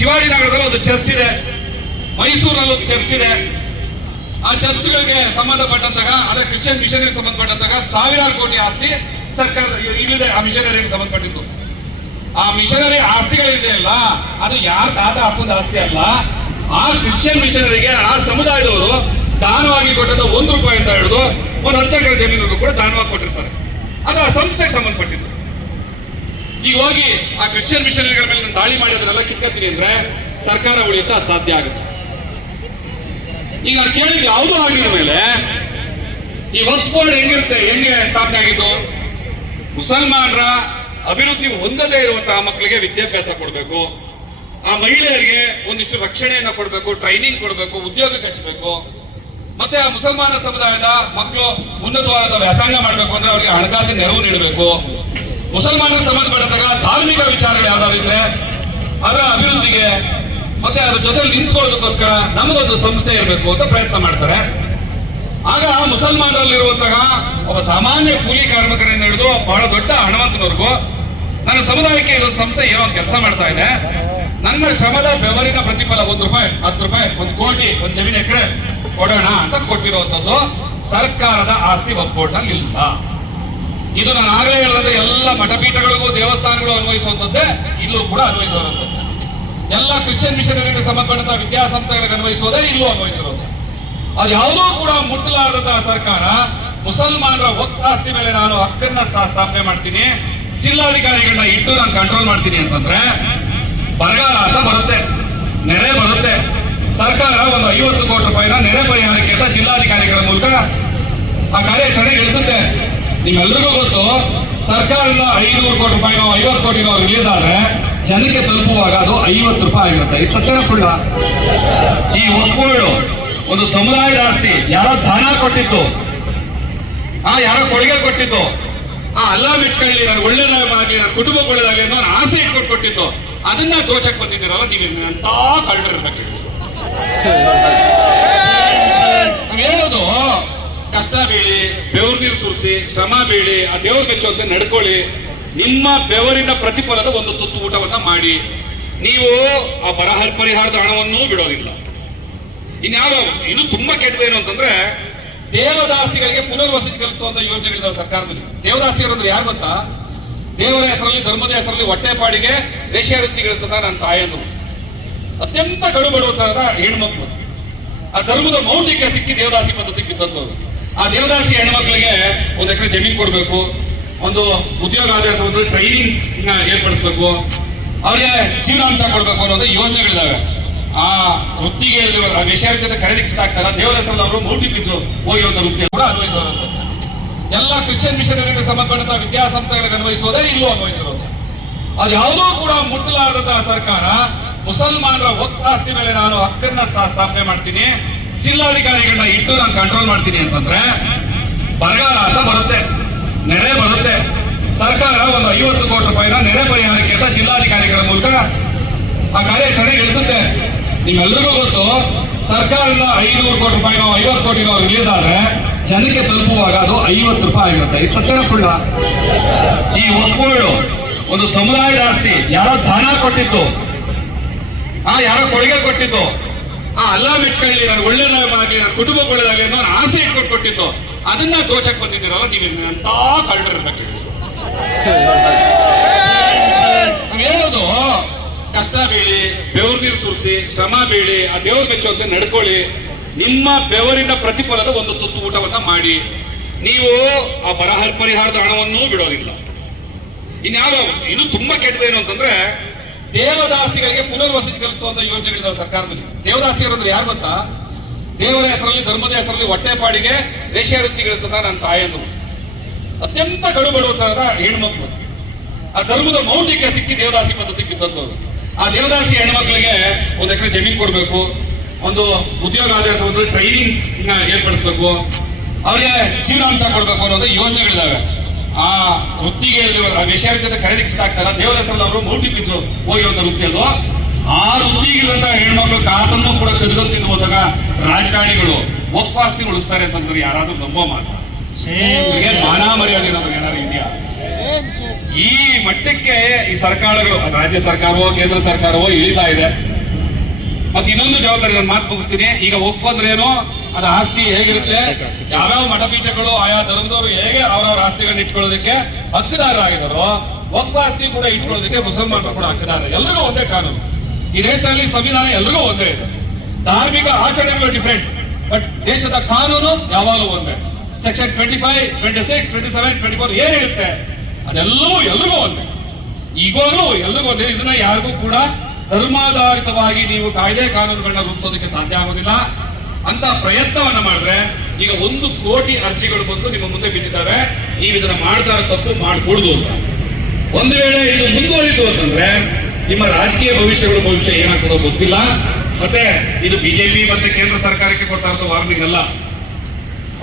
ಶಿವಾಜಿನಗರದಲ್ಲಿ ಒಂದು ಚರ್ಚ್ ಇದೆ. ಮೈಸೂರಿನಲ್ಲಿ ಒಂದು ಚರ್ಚ್ ಇದೆ. ಆ ಚರ್ಚ್ಗಳಿಗೆ ಸಂಬಂಧಪಟ್ಟಂತಹ, ಅದೇ ಕ್ರಿಶ್ಚಿಯನ್ ಮಿಷನರಿಗೆ ಸಂಬಂಧಪಟ್ಟಂತಹ ಸಾವಿರಾರು ಕೋಟಿ ಆಸ್ತಿ ಸರ್ಕಾರ ಇಲ್ಲಿದೆ, ಆ ಮಿಷನರಿಗೆ ಸಂಬಂಧಪಟ್ಟಿದ್ದು. ಆ ಮಿಷನರಿ ಆಸ್ತಿಗಳಿದೆಯಲ್ಲ ಅದು ಯಾರ ತಾತ ಅಪ್ಪನ ಆಸ್ತಿ ಅಲ್ಲ, ಆ ಕ್ರಿಶ್ಚಿಯನ್ ಮಿಷನರಿಗೆ, ಆ ಸಮುದಾಯದವರು ದಾನವಾಗಿ ಕೊಟ್ಟದ್ದು ಒಂದು ರೂಪಾಯಿ ಅಂತ ಹಿಡಿದು ಒಂದು ಹತ್ತು ಎಕರೆ ಜಮೀನು ಕೂಡ ದಾನವಾಗಿ ಕೊಟ್ಟಿರ್ತಾರೆ. ಅದು ಆ ಸಂಸ್ಥೆಗೆ ಸಂಬಂಧಪಟ್ಟಿದ್ದು. ಈಗ ಹೋಗಿ ಆ ಕ್ರಿಶ್ಚಿಯನ್ ಮಿಷನರಿಗಳ ಮೇಲೆ ನಾನು ದಾಳಿ ಮಾಡಿದ್ರೆಲ್ಲ ಕಿತ್ಕೊತೀನಿ ಅಂದ್ರೆ ಸರ್ಕಾರ ಉಳಿಯುತ್ತಾ ಅದು ಸಾಧ್ಯ ಆಗುತ್ತೆ. ಈಗ ನಾನು ಕೇಳಿದ ಯಾವುದೂ ಆಗಿದ ಮೇಲೆ ಈ ವಕ್ಫ್ ಬೋರ್ಡ್ ಹೆಂಗಿರುತ್ತೆ? ಹೆಂಗೆ ಸ್ಥಾಪನೆ ಆಗಿದ್ದು? ಮುಸಲ್ಮಾನರ ಅಭಿವೃದ್ಧಿ ಹೊಂದದೇ ಇರುವಂತಹ ಮಕ್ಕಳಿಗೆ ವಿದ್ಯಾಭ್ಯಾಸ ಕೊಡಬೇಕು. ಆ ಮಹಿಳೆಯರಿಗೆ ಒಂದಿಷ್ಟು ರಕ್ಷಣೆಯನ್ನು ಕೊಡಬೇಕು ಟ್ರೈನಿಂಗ್ ಕೊಡಬೇಕು, ಉದ್ಯೋಗ ಕಚ್ಚಬೇಕು ಮತ್ತೆ ಆ ಮುಸಲ್ಮಾನ ಸಮುದಾಯದ ಮಕ್ಕಳು ಉನ್ನತವಾದ ವ್ಯಾಸಂಗ ಮಾಡಬೇಕು ಅಂದ್ರೆ ಅವರಿಗೆ ಹಣಕಾಸಿನ ನೆರವು ನೀಡಬೇಕು. ಮುಸಲ್ಮಾನರಿಗೆ ಸಂಬಂಧಪಟ್ಟಂತಹ ಧಾರ್ಮಿಕ ವಿಚಾರಗಳು ಯಾವ್ದಾದ್ರು ಇದ್ರೆ ಅದರ ಅಭಿವೃದ್ಧಿಗೆ ಮತ್ತೆ ಅದ್ರ ಜೊತೆ ನಿಂತ್ಕೊಳ್ಳೋದಕ್ಕೋಸ್ಕರ ನಮಗೊಂದು ಸಂಸ್ಥೆ ಇರಬೇಕು ಅಂತ ಪ್ರಯತ್ನ ಮಾಡ್ತಾರೆ. ಆಗ ಮುಸಲ್ಮಾನರಲ್ಲಿರುವಂತಹ ಒಬ್ಬ ಸಾಮಾನ್ಯ ಕೂಲಿ ಕಾರ್ಮಿಕರಿಂದ ಹಿಡಿದು ಬಹಳ ದೊಡ್ಡ ಹಣವಂತನವರೆಗೂ ನನ್ನ ಸಮುದಾಯಕ್ಕೆ ಇದೊಂದು ಸಂಸ್ಥೆ ಏನೋ ಒಂದು ಕೆಲಸ ಮಾಡ್ತಾ ಇದೆ. ನನ್ನ ಶ್ರಮದ ಬೆವರಿನ ಪ್ರತಿಫಲ ಒಂದು ರೂಪಾಯಿ, ಹತ್ತು ರೂಪಾಯಿ, ಒಂದು ಕೋಟಿ, ಒಂದು ಜಮೀನು ಎಕರೆ ಕೊಡೋಣ ಅಂತ ಕೊಟ್ಟಿರುವಂತದ್ದು ಸರ್ಕಾರದ ಆಸ್ತಿ ಒಕ್ಕೋಟ್ನಲ್ಲಿ ಇಲ್ಲ ಇದು ನಾನು ಆಗಲೇ ಹೇಳದೆ ಎಲ್ಲ ಮಠಪೀಠಗಳಿಗೂ ದೇವಸ್ಥಾನಗಳು ಅನ್ವಯಿಸುವಂತದ್ದೇ ಇಲ್ಲೂ ಕೂಡ ಅನ್ವಯಿಸುವಂಥದ್ದು ಎಲ್ಲ ಕ್ರಿಶ್ಚಿಯನ್ ಮಿಷನರಿಗೆ ಸಂಬಂಧಪಟ್ಟಂತ ವಿದ್ಯಾಸಂಸ್ಥೆಗಳಿಗೆ ಅನ್ವಯಿಸೋದೇ ಇಲ್ಲೂ ಅನ್ವಯಿಸಿರೋದು. ಅದು ಯಾವುದೂ ಕೂಡ ಮುಟ್ಟಲಾರದಂತಹ ಸರ್ಕಾರ ಮುಸಲ್ಮಾನರ ಒಕ್ ಆಸ್ತಿ ಮೇಲೆ ನಾನು ಹಕ್ಕನ್ನ ಸ್ಥಾಪನೆ ಮಾಡ್ತೀನಿ. ಜಿಲ್ಲಾಧಿಕಾರಿಗಳನ್ನ ಇಟ್ಟು ನಾನು ಕಂಟ್ರೋಲ್ ಮಾಡ್ತೀನಿ ಅಂತಂದ್ರೆ ಬರಗಾಲ ಅಂತ ಬರುತ್ತೆ. ನೆರೆ ಬರುತ್ತೆ. ಸರ್ಕಾರ ಒಂದು ಐವತ್ತು ಕೋಟಿ ರೂಪಾಯಿನ ನೆರೆ ಪರಿಹಾರಕ್ಕೆ ಅಂತ ಜಿಲ್ಲಾಧಿಕಾರಿಗಳ ಮೂಲಕ ಆ ಕಾರ್ಯಾಚರಣೆ ಗಳಿಸುತ್ತೆ ನಿಮ್ಮೆಲ್ಲರಿಗೂ ಗೊತ್ತು, ಸರ್ಕಾರದಿಂದ ಐನೂರು ಕೋಟಿ ರೂಪಾಯಿನೋ ಐವತ್ತು ಕೋಟಿನೋ ರಿಲೀಸ್ ಆದ್ರೆ ಜನಕ್ಕೆ ತಲುಪುವಾಗ ಅದು ಐವತ್ತು ರೂಪಾಯಿ ಆಗಿರುತ್ತೆ. ಇದು ಸತ್ಯನ ಸುಳ್ಳ? ಈ ಒಕ್ಕೂಳು ಒಂದು ಸಮುದಾಯದ ಆಸ್ತಿ ಯಾರೋ ದಾನ ಕೊಟ್ಟಿದ್ದು, ಆ ಯಾರೋ ಕೊಡುಗೆ ಕೊಟ್ಟಿದ್ದು, ಆ ಅಲ್ಲ ಮೆಚ್ಕೊಳ್ಳಿ, ನಾನು ಒಳ್ಳೇದಾಗಲಿ ನನ್ನ ಕುಟುಂಬಕ್ಕೆ ಒಳ್ಳೇದಾಗಲಿ ಅನ್ನೋ ನಾನು ಆಸೆ ಇಟ್ಕೊಂಡು ಕೊಟ್ಟಿದ್ದು, ಅದನ್ನ ದೋಚಕ್ ಬಂದಿದ್ದೀರಲ್ಲ, ನೀವು ಎಂತ ಕಳ್ಳರಿರ್ಬೇಕು. ಹೇಳೋದು ಕಷ್ಟ ಬೀಳಿ ಬೆವರು ನೀರು ಸುರಿಸಿ, ಶ್ರಮ ಬೀಳಿ ಆ ದೇವ್ರ ಮೆಚ್ಚುವಂತೆ ನಡ್ಕೊಳ್ಳಿ. ನಿಮ್ಮ ಬೆವರಿನ ಪ್ರತಿಫಲದ ಒಂದು ತುತ್ತು ಊಟವನ್ನ ಮಾಡಿ. ನೀವು ಆ ಬರಹ ಪರಿಹಾರದ ಹಣವನ್ನೂ ಬಿಡೋದಿಲ್ಲ. ಇನ್ಯಾವ ಇನ್ನು ತುಂಬಾ ಕೆಟ್ಟದೇನು ಅಂತಂದ್ರೆ, ದೇವದಾಸಿಗಳಿಗೆ ಪುನರ್ವಸತಿ ಕಲ್ಪಿಸುವಂತ ಯೋಜನೆಗಳಿದಾವೆ ಸರ್ಕಾರದಲ್ಲಿ. ದೇವದಾಸಿಯರು ಅಂದ್ರೆ ಯಾರು ಗೊತ್ತಾ? ದೇವರ ಹೆಸರಲ್ಲಿ, ಧರ್ಮದ ಹೆಸರಲ್ಲಿ ಹೊಟ್ಟೆಪಾಡಿಗೆ ವೇಶ್ಯಾವೃತ್ತಿಗಳಿಸ್ತದ ನನ್ನ ತಾಯಂದ್ರು ಅತ್ಯಂತ ಕಡು ಬಡವತನದ ಹೆಣ್ಮಕ್ಳು. ಆ ಧರ್ಮದ ಮೌಲ್ಯಕ್ಕೆ ಸಿಕ್ಕಿ ದೇವದಾಸಿ ಪದ್ಧತಿ ಬಿದ್ದಂತವ್ರು ಆ ದೇವದಾಸಿ ಹೆಣ್ಮಕ್ಳಿಗೆ ಒಂದು ಎಕರೆ ಜಮೀನು ಕೊಡಬೇಕು. ಒಂದು ಉದ್ಯೋಗ ಆಧಾರಿತ ಒಂದು ಟ್ರೈನಿಂಗ್ ಏರ್ಪಡಿಸ್ಬೇಕು. ಅವ್ರಿಗೆ ಜೀವನಾಂಶ ಕೊಡಬೇಕು ಅನ್ನೋದು ಯೋಜನೆಗಳಿದಾವೆ. ಆ ವೃತ್ತಿಗೆ ಇಳಿದಿರೋ ಆ ವಿಷಯದ ಖರೀದಿ ಇಷ್ಟ ಆಗ್ತಾರ. ದೇವರ ಅವರು ಮೌಢ್ಯ ಬಿದ್ದು ಹೋಗಿರುವಂತ ವೃತ್ತಿ ಕೂಡ ಅನ್ವಯಿಸುವಂತ ಎಲ್ಲ ಕ್ರಿಶ್ಚಿಯನ್ ಮಿಷನರಿಗೆ ಸಂಬಂಧಪಟ್ಟಂತಹ ವಿದ್ಯಾಸಂಸ್ಥೆಗಳಿಗೆ ಅನ್ವಯಿಸೋದೇ ಇಲ್ಲೂ ಅನ್ವಯಿಸಿರೋದು ಅದು ಯಾವುದೂ ಕೂಡ ಮುಟ್ಟಲಾರದಂತಹ ಸರ್ಕಾರ ಮುಸಲ್ಮಾನರ ಒಕ್ ಆಸ್ತಿ ಮೇಲೆ ನಾನು ಹಕ್ಕನ್ನ ಸ್ಥಾಪನೆ ಮಾಡ್ತೀನಿ. ಜಿಲ್ಲಾಧಿಕಾರಿಗಳನ್ನ ಇಟ್ಟು ನಾನು ಕಂಟ್ರೋಲ್ ಮಾಡ್ತೀನಿ ಅಂತಂದ್ರೆ ಬರಗಾಲ ಅಂತ ಬರುತ್ತೆ. ನೆರೆ ಬರುತ್ತೆ. ಸರ್ಕಾರ ಒಂದು ಐವತ್ತು ಕೋಟಿ ರೂಪಾಯಿನ ನೆರೆ ಪರಿಹಾರಕ್ಕೆ ಅಂತ ಜಿಲ್ಲಾಧಿಕಾರಿಗಳ ಮೂಲಕ ಆ ಕಾರ್ಯಾಚರಣೆ ಗಳಿಸುತ್ತೆ ನಿಮ್ಮೆಲ್ಲರಿಗೂ ಗೊತ್ತು, ಸರ್ಕಾರದಿಂದ ಐನೂರು ಕೋಟಿ ರೂಪಾಯಿನೋ ಐವತ್ತು ಕೋಟಿನೋ ರಿಲೀಸ್ ಆದ್ರೆ ಜನಕ್ಕೆ ತಲುಪುವಾಗ ಅದು ಐವತ್ತು ರೂಪಾಯಿ ಆಗಿರುತ್ತೆ. ಇದು ಸತ್ಯನ ಸುಳ್ಳ? ಈ ಒಕ್ಕೂಳು ಒಂದು ಸಮುದಾಯದ ಆಸ್ತಿ ಯಾರೋ ದಾನ ಕೊಟ್ಟಿದ್ದು. ಆ, ಯಾರೋ ಕೊಡುಗೆ ಕೊಟ್ಟಿದ್ದು. ಆ ಅಲ್ಲ ಮೆಚ್ಕೊಳ್ಳಿ ನಾನು ಒಳ್ಳೇದಾಗಲಿ ನನ್ನ ಕುಟುಂಬಕ್ಕೆ ಒಳ್ಳೇದಾಗಲಿ ಅನ್ನೋ ನಾನು ಆಸೆ ಇಟ್ಕೊಂಡು ಕೊಟ್ಟಿದ್ದು. ಅದನ್ನ ದೋಚಕ್ ಬಂದಿದ್ದೀರಲ್ಲ, ನೀವು ಅಂತ ಕಳ್ಳರಿರ್ಬೇಕು ನಾವ್ ಹೇಳೋದು, ಕಷ್ಟ ಬೀಳಿ, ಬೆವರು ನೀರು ಸುರಿಸಿ, ಶ್ರಮ ಬೀಳಿ, ಆ ದೇವ್ರ ಮೆಚ್ಚುವಂತೆ ನಡ್ಕೊಳ್ಳಿ. ನಿಮ್ಮ ಬೆವರಿನ ಪ್ರತಿಫಲದ ಒಂದು ತುತ್ತು ಊಟವನ್ನ ಮಾಡಿ. ನೀವು ಆ ಬರಹ ಪರಿಹಾರದ ಹಣವನ್ನೂ ಬಿಡೋದಿಲ್ಲ. ಇನ್ಯಾವ ಇನ್ನು ತುಂಬಾ ಕೆಟ್ಟದೇನು ಅಂತಂದ್ರೆ ದೇವದಾಸಿಗಳಿಗೆ ಪುನರ್ವಸತಿ ಕಲ್ಪಿಸುವಂತ ಯೋಜನೆಗಳಿದಾವೆ ಸರ್ಕಾರದಲ್ಲಿ. ದೇವದಾಸಿಯರು ಅಂದ್ರೆ ಯಾರು ಗೊತ್ತಾ? ದೇವರ ಹೆಸರಲ್ಲಿ, ಧರ್ಮದ ಹೆಸರಲ್ಲಿ ಹೊಟ್ಟೆಪಾಡಿಗೆ ವೇಶ್ಯಾವೃತ್ತಿಗಳಿಸ್ತದ ನನ್ನ ತಾಯಂದ್ರು ಅತ್ಯಂತ ಕಡು ಬಡವತನದ ಹೆಣ್ಮಕ್ಳು. ಆ ಧರ್ಮದ ಮೌಲ್ಯಕ್ಕೆ ಸಿಕ್ಕಿ ದೇವದಾಸಿ ಪದ್ಧತಿ ಬಿದ್ದಂತವ್ರು ಆ ದೇವದಾಸಿ ಹೆಣ್ಮಕ್ಳಿಗೆ ಒಂದು ಎಕರೆ ಜಮೀನು ಕೊಡಬೇಕು, ಒಂದು ಉದ್ಯೋಗ ಆಧಾರಿತ ಒಂದು ಟ್ರೈನಿಂಗ್ ಏರ್ಪಡಿಸ್ಬೇಕು, ಅವರಿಗೆ ಜೀವನಾಂಶ ಕೊಡಬೇಕು ಅನ್ನೋದು ಯೋಜನೆಗಳಿದಾವೆ. ಆ ವೃತ್ತಿಗೆ ಇಷ್ಟ ಆಗ್ತಾರ. ದೇವರ ಹೆಸರಲ್ಲಿ ಅವರು ಮೌಢ್ಯ ಬಿದ್ದು ಹೋಗಿರುವಂತ ವೃತ್ತಿ ಅದು. ಆ ವೃತ್ತಿಗಿರುವಂತ ಹೆಣ್ಮಕ್ಳು ಕಾಸನ್ನು ಕೂಡ ಕದ್ಕೊಂಡು ತಿನ್ನುವಂತಾಗ ರಾಜಕಾರಣಿಗಳು ಒಪ್ಪಾಸ್ತಿ ಉಳಿಸ್ತಾರೆ ಅಂತಂದ್ರೆ ಯಾರಾದ್ರೂ ನಂಬೋ ಮಾತಾ. ಮಾನ ಮರ್ಯಾದೆ ಇರೋದು ಏನಾದ್ರು ಇದೆಯಾ? ಈ ಮಟ್ಟಕ್ಕೆ ಈ ಸರ್ಕಾರಗಳು ರಾಜ್ಯ ಸರ್ಕಾರವೋ ಕೇಂದ್ರ ಸರ್ಕಾರವೋ ಇಳಿತಾ ಇದೆ. ಮತ್ತೆ ಇನ್ನೊಂದು ಜವಾಬ್ದಾರಿ ನಾನು ಮಾತು ಮುಗಿಸ್ತೀನಿ. ಈಗ ಒಪ್ಪಂದ್ರೇನು ಅದು ಆಸ್ತಿ ಹೇಗಿರುತ್ತೆ? ಯಾವ್ಯಾವ ಮಠಪೀಠಗಳು ಆಯಾ ಧರ್ಮದವರು ಹೇಗೆ ಅವ್ರವ್ರ ಆಸ್ತಿಗಳನ್ನ ಇಟ್ಕೊಳ್ಳೋದಕ್ಕೆ ಹಕ್ಕುದಾರರಾಗಿದ್ದಾರೋ ಒಬ್ಬ ಆಸ್ತಿ ಕೂಡ ಇಟ್ಕೊಳ್ಳೋದಕ್ಕೆ ಮುಸಲ್ಮಾನರು ಕೂಡ ಹಕ್ಕುದಾರ. ಎಲ್ಲರೂ ಒಂದೇ ಕಾನೂನು. ಈ ದೇಶದಲ್ಲಿ ಸಂವಿಧಾನ ಎಲ್ರಿಗೂ ಒಂದೇ ಇದೆ. ಧಾರ್ಮಿಕ ಆಚರಣೆಗಳು ಡಿಫ್ರೆಂಟ್ ಬಟ್ ದೇಶದ ಕಾನೂನು ಯಾವಾಗಲೂ ಒಂದೇ. Section twenty five twenty six twenty seven twenty four ಏನಿರುತ್ತೆ ಅದೆಲ್ಲವೂ ಎಲ್ರಿಗೂ ಒಂದೇ. ಈಗಲೂ ಎಲ್ರಿಗೂ ಒಂದೇ. ಇದನ್ನ ಯಾರಿಗೂ ಕೂಡ ಧರ್ಮಾಧಾರಿತವಾಗಿ ನೀವು ಕಾಯ್ದೆ ಕಾನೂನುಗಳನ್ನ ರೂಪಿಸೋದಕ್ಕೆ ಸಾಧ್ಯ ಆಗೋದಿಲ್ಲ. ಅಂತ ಪ್ರಯತ್ನವನ್ನ ಮಾಡಿದ್ರೆ ಈಗ ಒಂದು ಕೋಟಿ ಅರ್ಜಿಗಳು ಬಂದು ನಿಮ್ಮ ಮುಂದೆ ಬಿದ್ದಿದ್ದಾವೆ, ನೀವು ಇದನ್ನ ಮಾಡ್ತಾ ಇರೋ ತಪ್ಪು ಮಾಡ್ಕೊಡುದು ಅಂತ. ಒಂದು ವೇಳೆ ಇದು ಮುಂದುವರಿತು ಅಂತಂದ್ರೆ ನಿಮ್ಮ ರಾಜಕೀಯ ಭವಿಷ್ಯಗಳು ಭವಿಷ್ಯ ಏನಾಗ್ತದೋ ಗೊತ್ತಿಲ್ಲ. ಮತ್ತೆ ಇದು ಬಿಜೆಪಿ ಮತ್ತೆ ಕೇಂದ್ರ ಸರ್ಕಾರಕ್ಕೆ ಕೊಡ್ತಾ ಇರೋದು ವಾರ್ನಿಂಗ್ ಅಲ್ಲ.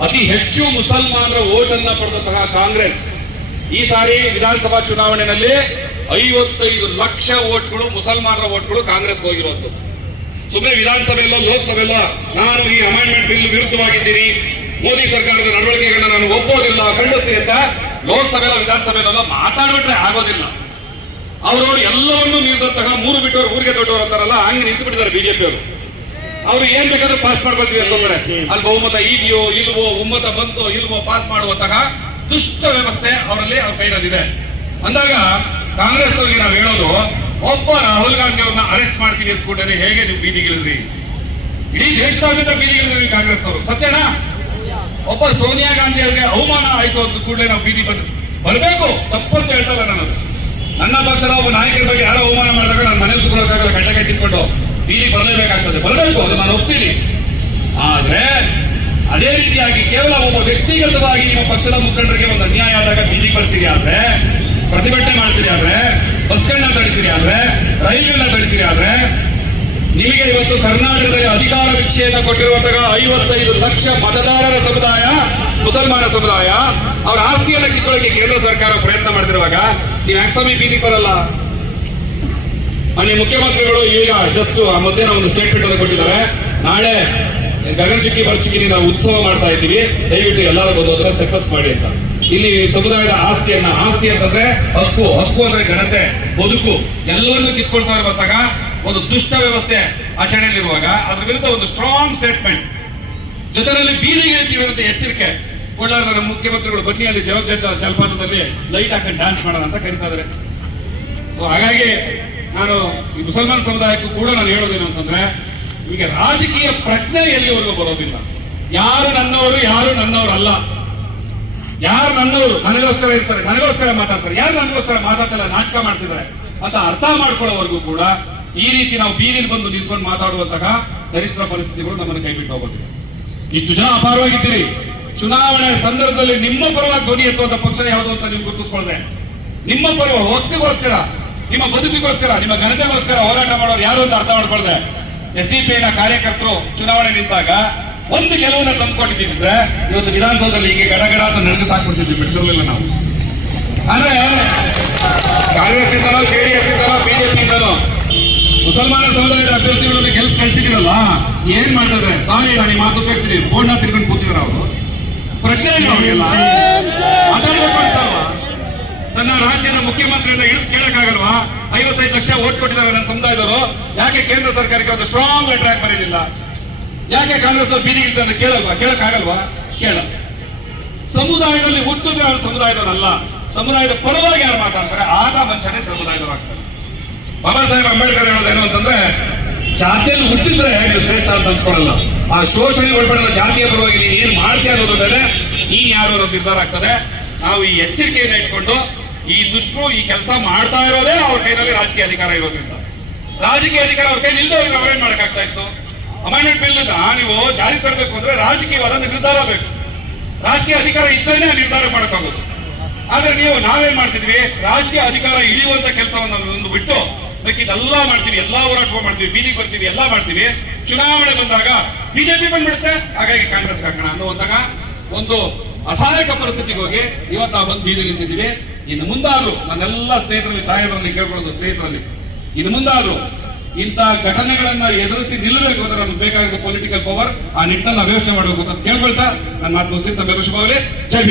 ಅತಿ ಹೆಚ್ಚು ಮುಸಲ್ಮಾನರ ಓಟ್ ಅನ್ನ ಪಡೆದಂತಹ ಕಾಂಗ್ರೆಸ್ ಈ ಸಾರಿ ವಿಧಾನಸಭಾ ಚುನಾವಣೆಯಲ್ಲಿ ಐವತ್ತೈದು ಲಕ್ಷ ಓಟ್ಗಳು, ಮುಸಲ್ಮಾನರ ಓಟ್ಗಳು ಕಾಂಗ್ರೆಸ್ಗೆ ಹೋಗಿರುವಂತದ್ದು. ಸುಮ್ಮನೆ ವಿಧಾನಸಭೆಯಲ್ಲೋ, ಲೋಕಸಭೆಯಲ್ಲೋ ನಾನು ಈ ಅಮೆಂಡ್ಮೆಂಟ್ ಬಿಲ್ ವಿರುದ್ಧವಾಗಿದ್ದೀನಿ. ಮೋದಿ ಸರ್ಕಾರದ ನಡವಳಿಕೆಗಳನ್ನ ನಾನು ಒಪ್ಪೋದಿಲ್ಲ, ಖಂಡಿಸ್ತೀನಿ ಅಂತ ಲೋಕಸಭೆಯಲ್ಲ, ವಿಧಾನಸಭೆಯಲ್ಲ ಮಾತಾಡ್ಬಿಟ್ರೆ ಆಗೋದಿಲ್ಲ. ಅವರು ಎಲ್ಲವನ್ನೂ ನೀಡಿದಂತಹ ಮೂರು ಬಿಟ್ಟವರು ಊರಿಗೆ ದೊಡ್ಡವರು ಅಂತಾರಲ್ಲ, ಹಂಗೆ ನಿಂತು ಬಿಟ್ಟಿದ್ದಾರೆ ಬಿಜೆಪಿಯವರು ಅವ್ರು. ಏನ್ ಬೇಕಾದ್ರೂ ಪಾಸ್ ಮಾಡ್ಕೊಳ್ತೀವಿ ಅಂತಂದ್ರೆ ಅಲ್ಲಿ ಬಹುಮತ ಇದೆಯೋ ಇಲ್ವೋ ಒಮ್ಮತ ಬಂತೋ, ಇಲ್ವೋ ಪಾಸ್ ಮಾಡುವಂತಹ ದುಷ್ಟ ವ್ಯವಸ್ಥೆ ಅವರಲ್ಲಿ ಅವ್ರ ಕೈನಲ್ಲಿದೆ ಅಂದಾಗ ಕಾಂಗ್ರೆಸ್ ನಾವು ಹೇಳೋದು ಒಬ್ಬ ರಾಹುಲ್ ಗಾಂಧಿ ಅವ್ರನ್ನ ಅರೆಸ್ಟ್ ಮಾಡ್ತೀನಿ ಅಂತ ಕೂಡ ಹೇಗೆ ನೀವು ಬೀದಿಗಿಳಿದ್ರಿ ಇಡೀ ದೇಶದಾದ್ಯಂತ ಬೀದಿಗಿಳಿದ್ರಿ ಕಾಂಗ್ರೆಸ್ನವರು. ಸತ್ಯನಾ? ಒಬ್ಬ ಸೋನಿಯಾ ಗಾಂಧಿ ಅವರಿಗೆ ಅವಮಾನ ಆಯ್ತು ಅಂತ ಕೂಡಲೇ ನಾವು ಬೀದಿ ಬಂದು ಬರಬೇಕು. ತಪ್ಪಂತ ಹೇಳ್ತಾರೆ ನಾನು ನನ್ನ ಪಕ್ಷದ ಒಬ್ಬ ನಾಯಕರ ಬಗ್ಗೆ ಯಾರೋ ಅವಮಾನ ಮಾಡಿದಾಗ ನಾನು ಮನೇಲಿ ಕುತ್ಕೊಳ್ಳೋಕ್ಕಾಗಲ್ಲ ಕಟ್ಟಕ್ಕೆ ತಿನ್ಕೊಂಡು ಬೀದಿ ಬರಲೇಬೇಕಾಗ್ತದೆ. ಬರಬೇಕು, ಅದು ನಾನು ಒಪ್ತೀನಿ. ಆದ್ರೆ ಅದೇ ರೀತಿಯಾಗಿ ಕೇವಲ ಒಬ್ಬ ವ್ಯಕ್ತಿಗತವಾಗಿ ನಿಮ್ಮ ಪಕ್ಷದ ಮುಖಂಡರಿಗೆ ಒಂದು ಅನ್ಯಾಯ ಆದಾಗ ಬೀದಿ ಬರ್ತೀರಿ ಆದ್ರೆ, ಪ್ರತಿಭಟನೆ ಮಾಡ್ತೀರಿ ಆದ್ರೆ ಬಸ್ಗಳನ್ನ ತಡಿತೀರಿ ಆದ್ರೆ ರೈಲನ್ನ ತಡಿತೀರಿ ಆದ್ರೆ, ನಿಮಗೆ ಇವತ್ತು ಕರ್ನಾಟಕದಲ್ಲಿ ಅಧಿಕಾರ ವಿಕ್ಷೆಯನ್ನು ಕೊಟ್ಟಿರುವಂತಹ ಐವತ್ತೈದು ಲಕ್ಷ ಮತದಾರರ ಸಮುದಾಯ, ಮುಸಲ್ಮಾನ ಸಮುದಾಯ, ಅವರ ಆಸ್ತಿಯನ್ನು ಕಿತ್ತೊಳಗೆ ಕೇಂದ್ರ ಸರ್ಕಾರ ಪ್ರಯತ್ನ ಮಾಡ್ತಿರುವಾಗ ನೀವು ಸ್ವಾಮಿ ಬೀದಿಗೆ ಬರಲ್ಲ ಮಾನ್ಯ ಮುಖ್ಯಮಂತ್ರಿಗಳು ಈಗ ಜಸ್ಟ್ ಮಧ್ಯಾಹ್ನ ಒಂದು ಸ್ಟೇಟ್ಮೆಂಟ್ ಅನ್ನು ಕೊಟ್ಟಿದ್ದಾರೆ. ನಾಳೆ ಗಗನಚುಕ್ಕಿ ಬರ್ಚುಕ್ಕಿ ನಾವು ಉತ್ಸವ ಮಾಡ್ತಾ ಇದ್ದೀವಿ. ದಯವಿಟ್ಟು ಎಲ್ಲರೂ ಬಂದು ಸಕ್ಸಸ್ ಮಾಡಿ ಅಂತ. ಇಲ್ಲಿ ಸಮುದಾಯದ ಆಸ್ತಿಯನ್ನ, ಆಸ್ತಿ ಅಂತಂದ್ರೆ ಹಕ್ಕು ಹಕ್ಕು ಅಂದ್ರೆ ಘನತೆ, ಬದುಕು, ಎಲ್ಲವನ್ನೂ ಕಿತ್ಕೊಳ್ತಾ ಬಂದಾಗ ಒಂದು ದುಷ್ಟ ವ್ಯವಸ್ಥೆ ಆಚರಣೆಯಲ್ಲಿರುವಾಗ ಅದ್ರ ವಿರುದ್ಧ ಒಂದು ಸ್ಟ್ರಾಂಗ್ ಸ್ಟೇಟ್ಮೆಂಟ್ ಜೊತೆಯಲ್ಲಿ ಬೀದಿಗೆ ಇಳಿತೀವಿ ಎಚ್ಚರಿಕೆ. ಕೊಳ್ಳಾರದ ಮುಖ್ಯಮಂತ್ರಿಗಳು ಬನ್ನಿ, ಅಲ್ಲಿ ಜವಜ್ಜ ಜಲಪಾತದಲ್ಲಿ ಲೈಟ್ ಹಾಕೊಂಡು ಡ್ಯಾನ್ಸ್ ಮಾಡೋಣ ಅಂತ ಕರೀತಾ ಇದಾರೆ. ಹಾಗಾಗಿ ನಾನು ಈ ಮುಸಲ್ಮಾನ್ ಸಮುದಾಯಕ್ಕೂ ಕೂಡ ನಾನು ಹೇಳೋದೇನು ಅಂತಂದ್ರೆ, ಈಗ ರಾಜಕೀಯ ಪ್ರಜ್ಞೆ ಎಲ್ಲಿವರೆಗೂ ಬರೋದಿಲ್ಲ. ಯಾರು ನನ್ನವರು ಯಾರು ನನ್ನವರು ಅಲ್ಲ ಯಾರು ನನ್ನವರು ನನಗೋಸ್ಕರ ಇರ್ತಾರೆ ನನಗೋಸ್ಕರ ಮಾತಾಡ್ತಾರೆ. ಯಾರು ನನಗೋಸ್ಕರ ಮಾತಾಡ್ತಾರೆ ನಾಟಕ ಮಾಡ್ತಿದ್ದಾರೆ ಅಂತ ಅರ್ಥ ಮಾಡ್ಕೊಳ್ಳೋವರೆಗೂ ಕೂಡ ಈ ರೀತಿ ನಾವು ಬೀದಿಲಿ ಬಂದು ನಿಂತ್ಕೊಂಡು ಮಾತಾಡುವಂತಹ ದರಿದ್ರ ಪರಿಸ್ಥಿತಿಗಳು ನಮ್ಮನ್ನು ಕೈಬಿಟ್ಟು ಹೋಗೋದಿಲ್ಲ. ಇಷ್ಟು ಜನ ಅಪಾರವಾಗಿದ್ದೀರಿ. ಚುನಾವಣೆ ಸಂದರ್ಭದಲ್ಲಿ ನಿಮ್ಮ ಪರವಾಗಿ ಧ್ವನಿ ಎತ್ತುವಂತ ಪಕ್ಷ ಯಾವುದು ಅಂತ ನೀವು ಗುರುತಿಸ್ಕೊಳ್ಳದೆ. ನಿಮ್ಮ ಪರವ ಹೊತ್ತಿಗೋಸ್ಕರ ನಿಮ್ಮ ಬದುಕಿಗೋಸ್ಕರ, ನಿಮ್ಮ ಘನತೆಗೋಸ್ಕರ ಹೋರಾಟ ಮಾಡೋರು ಯಾರು ಅಂತ ಅರ್ಥ ಮಾಡ್ಕೊಳ್ದೆ ಎಸ್ ಡಿ ಪಿ ಕಾರ್ಯಕರ್ತರು ಚುನಾವಣೆ ನಿಂತಾಗ ಒಂದು ಗೆಲುವನ್ನ ತಂದ್ಕೊಂಡಿದ್ದಿದ್ರೆ ಇವತ್ತು ವಿಧಾನಸೌಧದಲ್ಲಿ ಹೀಗೆ ಗಡ ಅಂತ ನಡುಗು ಸಾಕ್ಬಿಡ್ತಿದ್ವಿ ಬಿಡ್ತಿರ್ಲಿಲ್ಲ ನಾವು. ಆದ್ರೆ ಕಾಂಗ್ರೆಸ್ ಇಂದನೋ ಜೆಡಿಎಸ್ ಇಂದನೋ ಬಿಜೆಪಿ ಇಂದನೋ ಮುಸಲ್ಮಾನ ಸಮುದಾಯದ ಅಭ್ಯರ್ಥಿಗಳನ್ನು ಗೆಲ್ಸ್ ಕಳ್ಸಿದಿರಲ್ಲ ಏನ್ ಮಾಡಿದ್ರೆ ಸಾರಿ, ನಾನು ಈ ಮಾತು ಕೇಳ್ತೀನಿ ಬೋರ್ಡ್ನ ತಿರ್ಕೊಂಡು ಕೂತಿದ್ರು ಅವರು. ಪ್ರಜ್ಞೆ ಇಲ್ಲ ಅವರಿಗೆಲ್ಲ. ಮಾತಾಡ್ಬೇಕು ತನ್ನ ರಾಜ್ಯದ ಮುಖ್ಯಮಂತ್ರಿಯಿಂದ ಹಿಡಿದು ಕೇಳಕ್ಕಾಗಲ್ವಾ? ಐವತ್ತೈದು ಲಕ್ಷ ಓಟ್ ಕೊಟ್ಟಿದ್ದಾರೆ ನನ್ನ ಸಮುದಾಯದವರು. ಯಾಕೆ ಕೇಂದ್ರ ಸರ್ಕಾರಕ್ಕೆ ಒಂದು ಸ್ಟ್ರಾಂಗ್ ಹಾಕಿ ಬರೀಲಿಲ್ಲ? ಯಾಕೆ ಕಾಂಗ್ರೆಸ್ ಬೀದಿಗಿಲ್ದ ಕೇಳಲ್ವಾ? ಕೇಳಕ್ಕಾಗಲ್ವಾ? ಕೇಳ. ಸಮುದಾಯದಲ್ಲಿ ಹುಟ್ಟಿದ್ರೆ ಅವನು ಸಮುದಾಯದವರಲ್ಲ? ಸಮುದಾಯದ ಪರವಾಗಿ ಯಾರು ಮಾತಾಡ್ತಾರೆ? ಆಗ ಮನುಷ್ಯನೇ ಸಮುದಾಯದವಾಗ್ತಾರೆ ಬಾಬಾ ಸಾಹೇಬ್ ಅಂಬೇಡ್ಕರ್ ಹೇಳೋದೇನು ಅಂತಂದ್ರೆ ಜಾತಿಯಲ್ಲಿ ಹುಟ್ಟಿದ್ರೆ ಇದು ಶ್ರೇಷ್ಠ ಅಂತ ಅನ್ಸ್ಕೊಳ್ಳಲ್ಲ ಆ ಶೋಷಣೆ ಒಳಪಡಿದ ಜಾತಿಯ ಪರವಾಗಿ ನೀನು ಏನ್ ಮಾಡ್ತೀಯ ಅನ್ನೋದ್ರ ಮೇಲೆ ನೀನ್ ಯಾರು ಅನ್ನೋದು ನಿರ್ಧಾರ ಆಗ್ತದೆ ನಾವು ಈ ಎಚ್ಚರಿಕೆಯನ್ನು ಇಟ್ಕೊಂಡು ಈ ದುಷ್ಟರು ಈ ಕೆಲಸ ಮಾಡ್ತಾ ಇರೋದೇ ಅವ್ರ ಕೈನಲ್ಲಿ ರಾಜಕೀಯ ಅಧಿಕಾರ ಇರೋದ್ರಿಂದ. ರಾಜಕೀಯ ಅಧಿಕಾರ ಅವ್ರ ಕೈ ನಿಲ್ದವ್ರಿಗೆ ಅವ್ರೇನ್ ಮಾಡಕ್ಕಾಗ್ತಾ ಇತ್ತು? ಅಮೆಂಡ್ಮೆಂಟ್ ಬಿಲ್ ನೀವು ಜಾರಿ ತರಬೇಕು ಅಂದ್ರೆ ರಾಜಕೀಯವಾದ ನಿರ್ಧಾರ ಬೇಕು. ರಾಜಕೀಯ ಅಧಿಕಾರ ಇದ್ದೇನೆ ನಿರ್ಧಾರ ಮಾಡಕ್ಕಾಗೋದು. ಆದ್ರೆ ನೀವು ನಾವೇನ್ ಮಾಡ್ತಿದ್ವಿ? ರಾಜಕೀಯ ಅಧಿಕಾರ ಇಳಿಯುವಂತ ಕೆಲಸವನ್ನು ಬಿಟ್ಟು ಇದೆಲ್ಲ ಮಾಡ್ತೀವಿ, ಎಲ್ಲಾ ಹೋರಾಟ ಮಾಡ್ತೀವಿ, ಬೀದಿಗೆ ಬರ್ತೀವಿ, ಎಲ್ಲಾ ಮಾಡ್ತೀವಿ. ಚುನಾವಣೆ ಬಂದಾಗ ಬಿಜೆಪಿ ಬಂದ್ಬಿಡುತ್ತೆ. ಹಾಗಾಗಿ ಕಾಂಗ್ರೆಸ್ ಹಾಕೋಣ ಅನ್ನುವಂತಾಗ ಒಂದು ಅಸಹಾಯಕ ಪರಿಸ್ಥಿತಿಗೆ ಹೋಗಿ ಇವತ್ತು ಬಂದು ಬೀದಿ ನಿಂತಿದ್ದೀವಿ. ಇನ್ನು ಮುಂದಾದ್ರು ನನ್ನೆಲ್ಲ ಸ್ನೇಹಿತರಲ್ಲಿ ತಾಯಿಯರಲ್ಲಿ ಕೇಳ್ಕೊಳ್ಳೋದು ಸ್ನೇಹಿತರಲ್ಲಿ. ಇನ್ನು ಮುಂದಾದ್ರು ಇಂಥ ಘಟನೆಗಳನ್ನ ಎದುರಿಸಿ ನಿಲ್ಲಬೇಕು ಅಂದ್ರೆ ನಮ್ಗೆ ಬೇಕಾಗಿರೋ ಪೊಲಿಟಿಕಲ್ ಪವರ್ ಆ ನಿಟ್ಟಿನಲ್ಲಿ ನಾವು ಯೋಚನೆ ಮಾಡಬೇಕು ಅಂತ ಕೇಳ್ಕೊಳ್ತಾ, ನನ್ನ ಮಾತು ಮುಗಿಸ್ತೀನಿ ತಮ್ಮ ಶುಭವಾಗಲಿ ಜೈ